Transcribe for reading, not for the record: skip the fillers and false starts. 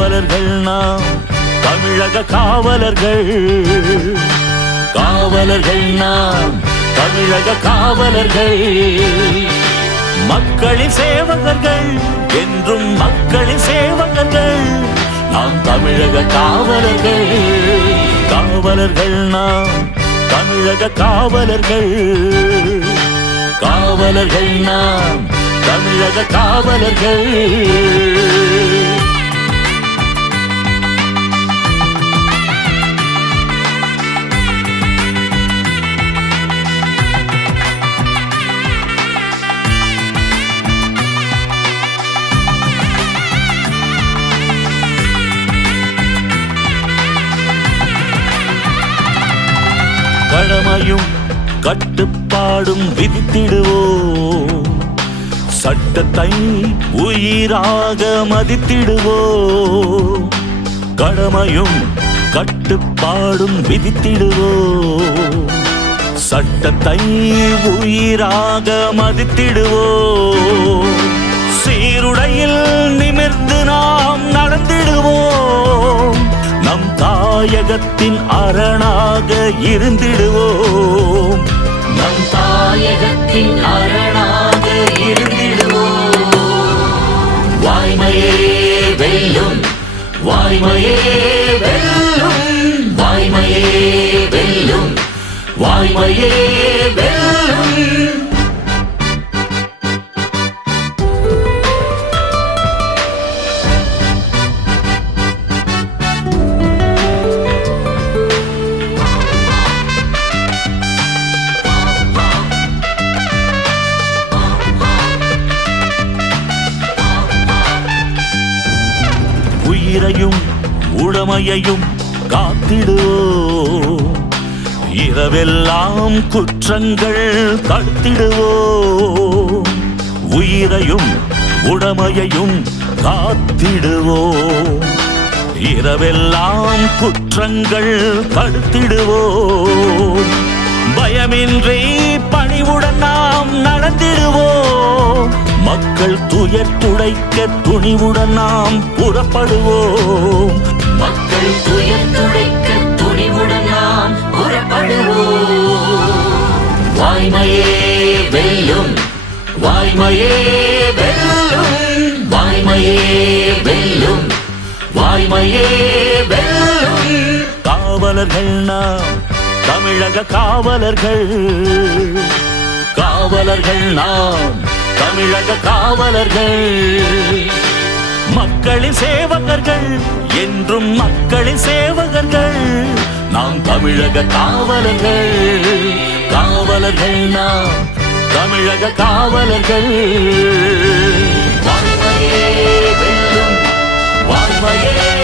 காவலர்கள் நாம் தமிழக காவலர்கள். காவலர்கள் நாம் தமிழக காவலர்கள். மக்களின் சேவகர்கள் என்றும் மக்களின் சேவகர்கள். நாம் தமிழக காவலர்கள். காவலர்கள் நாம் தமிழக காவலர்கள். காவலர்கள் நாம் தமிழக காவலர்கள். கடமையும் கட்டுப்பாடும் விதித்திடுவோம். சட்டத்தை உயிராக மதித்திடுவோம். கடமையும் கட்டுப்பாடும் விதித்திடுவோம். சட்டத்தை உயிராக மதித்திடுவோம். சீருடையில் நிமிர்ந்து நாம் நடந்திடுவோம். நம் தாயகத்தின் அரணாக இருந்திடுவோம். நம் தாயகத்தின் அரணாக இருந்திடுவோம். வாய்மையே வெல்லும், வாய்மையே வெல்லும், வாய்மையே வெல்லும், வாய்மையே வெல்லும். உயிரையும் உடமையையும் காத்திடுவோம். இரவெல்லாம் குற்றங்கள் தடுத்திடுவோம். உயிரையும் உடமையையும் காத்திடுவோம். இரவெல்லாம் குற்றங்கள் தடுத்திடுவோம். பயமின்றி பணிவுடன் நாம் நடந்திடுவோம். மக்கள் துயர் துடைக்க துணிவுடன் நாம் புறப்படுவோம். மக்கள் துயர் துடைக்க துணிவுடன் நாம் புறப்படுவோம். வாய்மையே வெல்லும், வாய்மையே வெல்லும், வாய்மையே வெல்லும், வாய்மையே வெல்லும். காவலர்கள் நாம் தமிழக காவலர்கள். காவலர்கள் நாம் தமிழக காவலர்கள். மக்களின் சேவகர்கள் என்றும் மக்களின் சேவகர்கள். நாம் தமிழக காவலர்கள். காவலர்கள் நாம் தமிழக காவலர்கள். வாய்மையே வெல்லும், வாய்மையே